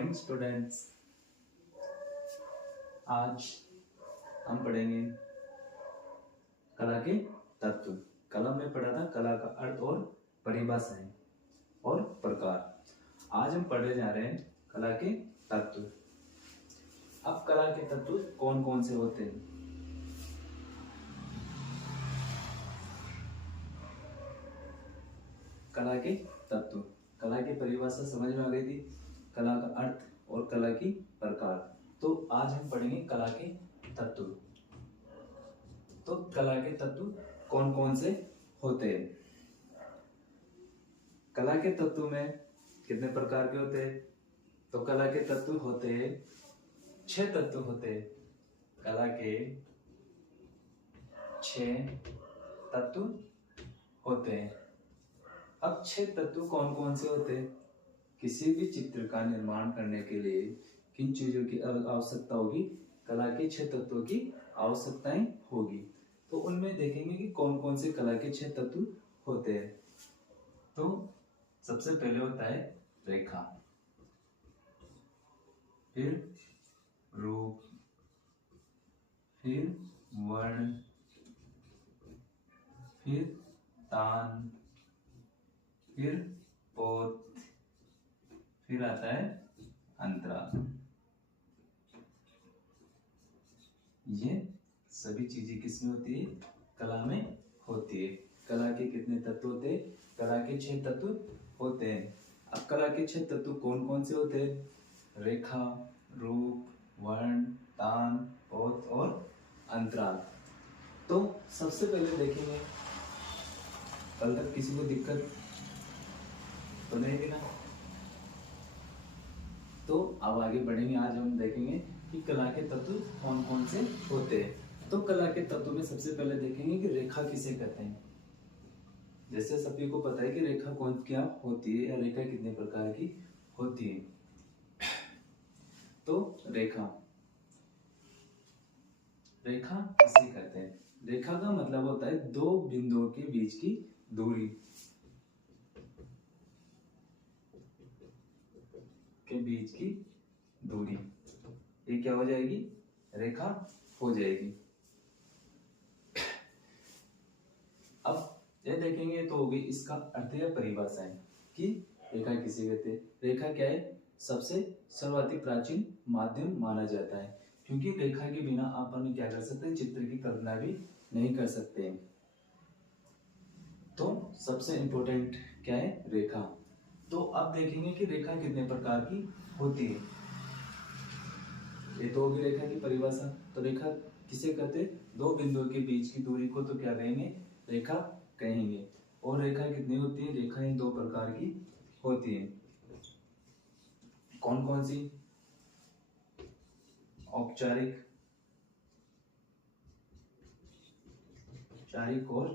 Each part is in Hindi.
Morning students. आज हम पढ़ेंगे कला के तत्व। कला में पढ़ा था कला का अर्थ और परिभाषाएं और प्रकार। आज हम पढ़ने जा रहे हैं कला के तत्व। अब कला के तत्व कौन कौन से होते हैं? कला के तत्व, कला की परिभाषा समझ में आ गई थी, कला का अर्थ और कला की प्रकार। तो आज हम पढ़ेंगे कला के तत्व। तो कला के तत्व कौन कौन से होते हैं? कला के तत्व में कितने प्रकार के होते हैं? तो कला के तत्व होते हैं 6 तत्व होते हैं। कला के 6 तत्व होते हैं। अब 6 तत्व कौन कौन से होते हैं? किसी भी चित्र का निर्माण करने के लिए किन चीजों की आवश्यकता होगी? कला के 6 तत्वों की आवश्यकताएं होगी। तो उनमें देखेंगे कि कौन कौन से कला के 6 तत्व होते हैं। तो सबसे पहले होता है रेखा, फिर रूप, फिर वर्ण, फिर तान, फिर पोत, फिर आता है अंतराल। ये सभी चीजें किसमें होती है? कला में होती है। कला के कितने तत्व होते हैं? कला के 6 तत्व होते हैं। अब कला के 6 तत्व कौन कौन से होते हैं? रेखा, रूप, वर्ण, तान, पोत और अंतराल। तो सबसे पहले देखेंगे, कल तक किसी को दिक्कत तो नहीं थी ना? तो अब आगे बढ़ेंगे। आज हम देखेंगे कि कला के तत्व कौन कौन से होते हैं। तो कला के तत्व में सबसे पहले देखेंगे कि रेखा किसे कहते हैं। जैसे सभी को पता है कि रेखा कौन क्या होती है या रेखा कितने प्रकार की होती है। तो रेखा किसे कहते हैं? रेखा का मतलब होता है 2 बिंदुओं के बीच की दूरी ये क्या हो जाएगी? रेखा हो जाएगी। अब ये देखेंगे तो होगी इसका अर्थ या परिभाषा है कि रेखा किसे कहते हैं। रेखा क्या है? सबसे सर्वाधिक प्राचीन माध्यम माना जाता है, क्योंकि रेखा के बिना अपन क्या कर सकते हैं? चित्र की कल्पना भी नहीं कर सकते। तो सबसे इंपॉर्टेंट क्या है? रेखा। तो अब देखेंगे कि रेखा कितने प्रकार की होती है। ये तो होगी रेखा की परिभाषा। तो रेखा किसे कहते हैं? 2 बिंदुओं के बीच की दूरी को तो क्या कहेंगे? रेखा कहेंगे। और रेखा कितनी होती है? रेखाएं 2 प्रकार की होती है। कौन कौन सी? औपचारिक और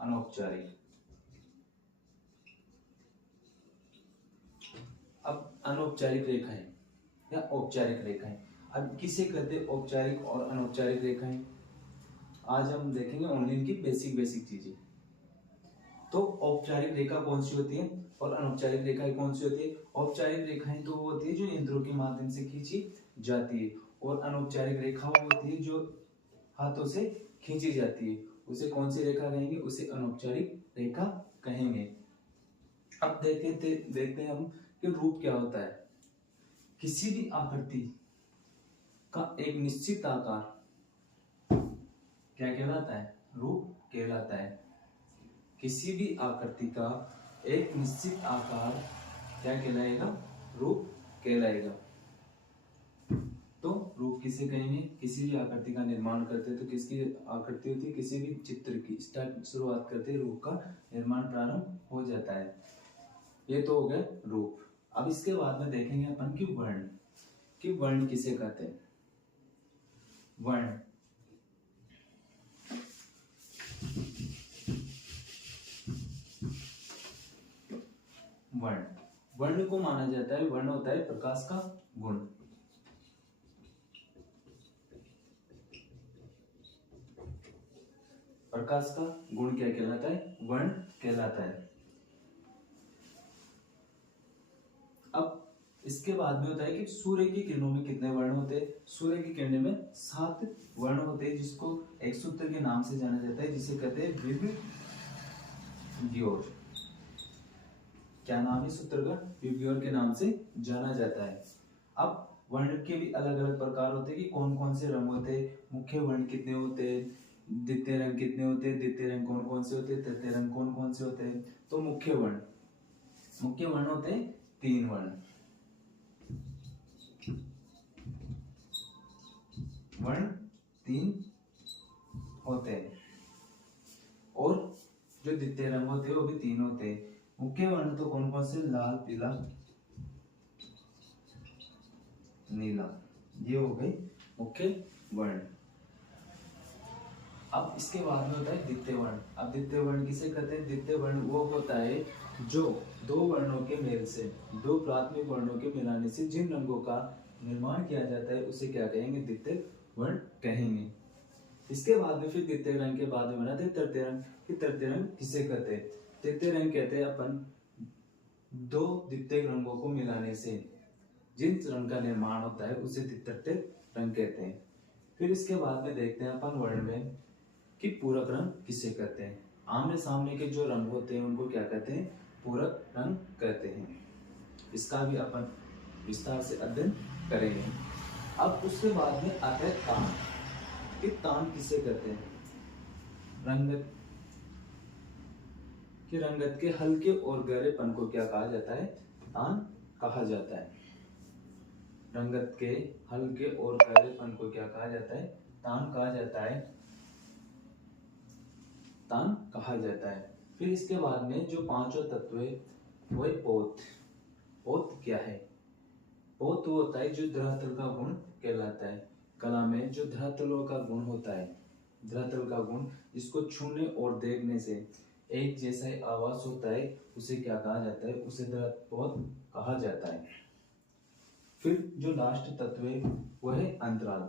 अनौपचारिक। अब अनौपचारिक रेखाएं या औपचारिक रेखाएं, अब किसे कहते हैं औपचारिक और अनौपचारिक रेखाएं? आज हम देखेंगे ऑनलाइन की बेसिक चीजें। तो औपचारिक रेखा कौन सी होती है और अनौपचारिक रेखाएं कौन सी होती है? औपचारिक रेखाएं तो वो होती है जो यंत्रों के माध्यम से खींची जाती है, और अनौपचारिक रेखा वो होती है जो हाथों से खींची जाती है। उसे कौन सी रेखा कहेंगे? उसे अनौपचारिक रेखा कहेंगे। अब देखते हैं हम कि रूप क्या होता है। किसी भी आकृति का एक निश्चित आकार क्या कहलाता है? रूप कहलाता है। किसी भी आकृति का एक निश्चित आकार क्या कहलाएगा? रूप कहलाएगा। तो रूप किसे कहेंगे? किसी भी आकृति का निर्माण करते हैं तो किसकी आकृति होती है? किसी भी चित्र की शुरुआत करते रूप का निर्माण प्रारंभ हो जाता है। ये तो हो गए रूप। अब इसके बाद में देखेंगे अपन कि वर्ण किसे कहते हैं? वर्ण को माना जाता है, वर्ण होता है प्रकाश का गुण। प्रकाश का गुण क्या कहलाता है? वर्ण कहलाता है। अब इसके बाद में होता है कि सूर्य की किरणों में कितने वर्ण होते हैं। सूर्य की किरणों में 7 वर्ण होते हैं, जिसको एक सूत्र के नाम से जाना जाता है, जिसे कहते हैं विब्ग्योर। क्या नाम है सूत्र का? विब्ग्योर के नाम से जाना जाता है। अब वर्ण के भी अलग अलग प्रकार होते हैं कि कौन कौन से रंग होते हैं। मुख्य वर्ण कितने होते हैं, द्वितीय रंग कितने होते हैं, द्वितीय रंग कौन कौन से होते हैं, तृतीय रंग कौन कौन से होते हैं। तो मुख्य वर्ण होते हैं 3 वर्ण। वर्ण 3 होते हैं, और जो द्वितीय रंग होते हैं वो भी 3 होते हैं। मुख्य वर्ण तो कौन कौन से? लाल, पीला, नीला, ये हो गए मुख्य वर्ण। अब इसके बाद में होता है द्वितीय वर्ण। अब द्वितीय वर्ण किसे कहते हैं? द्वितीय वर्ण वो होता है जो 2 वर्णों के मेल से, 2 प्राथमिक वर्णों के मिलाने से जिन रंगों का निर्माण किया जाता है उसे क्या कहेंगे? द्वितीय वर्ण कहेंगे। इसके बाद में फिर द्वितीय रंग के बाद में बनाते हैं तृतीय रंग। कि तृतीय रंग किसे कहते हैं? तृतीय रंग कहते हैं अपन 2 द्वितीय रंगों को मिलाने से जिन रंग का निर्माण होता है उसे तृतीय रंग कहते हैं। फिर इसके बाद में देखते हैं अपन वर्ण में कि पूरक रंग किसे कहते हैं। आमने सामने के जो रंग होते हैं उनको क्या कहते हैं? पूरक रंग कहते हैं। इसका भी अपन विस्तार से अध्ययन करेंगे। अब उसके बाद में आता है तान। कि तान किसे कहते हैं? रंगत कि रंगत के हल्के और गहरेपन को क्या कहा जाता है? तान कहा जाता है। रंगत के हल्के और गहरेपन को क्या कहा जाता है? तान कहा जाता है। तान कहा जाता है। फिर इसके बाद में जो 5वां तत्व है वो है पोत। पोत क्या है? पोत वो होता है जो धरातल का गुण कहलाता है। कला में जो धरातलों का गुण होता है, धरातल का गुण जिसको छूने और देखने से एक जैसा ही आवाज होता है, उसे क्या कहा जाता है? उसे पोत कहा जाता है। फिर जो लास्ट तत्व है वो है अंतराल।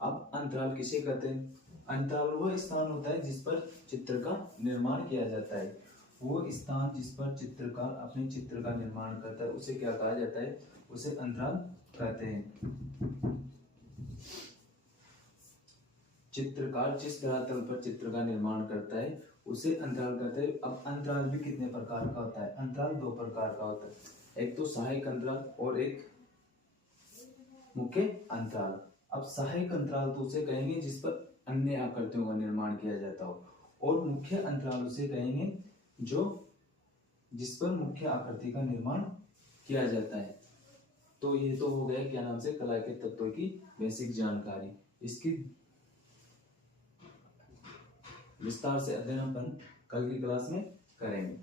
अब अंतराल किसे कहते हैं? अंतराल वो स्थान होता है जिस पर चित्र का निर्माण किया जाता है। वो स्थान जिस पर चित्रकार अपने चित्र का निर्माण करता है उसे क्या कहा जाता है? उसे अंतराल कहते हैं। चित्रकार जिस धरातल पर चित्र का निर्माण करता है उसे अंतराल कहते हैं। अब अंतराल भी कितने प्रकार का होता है? अंतराल 2 प्रकार का होता है, एक तो सहायक अंतराल और एक मुख्य अंतराल। अब सहायक अंतराल तो उसे कहेंगे जिस पर अन्य आकृतियों का निर्माण किया जाता हो, और मुख्य अंतराल उसे कहेंगे जो जिस पर मुख्य आकृति का निर्माण किया जाता है। तो ये तो हो गया क्या नाम से? कला के तत्वों की बेसिक जानकारी। इसकी विस्तार से अध्ययन अपन कल की क्लास में करेंगे।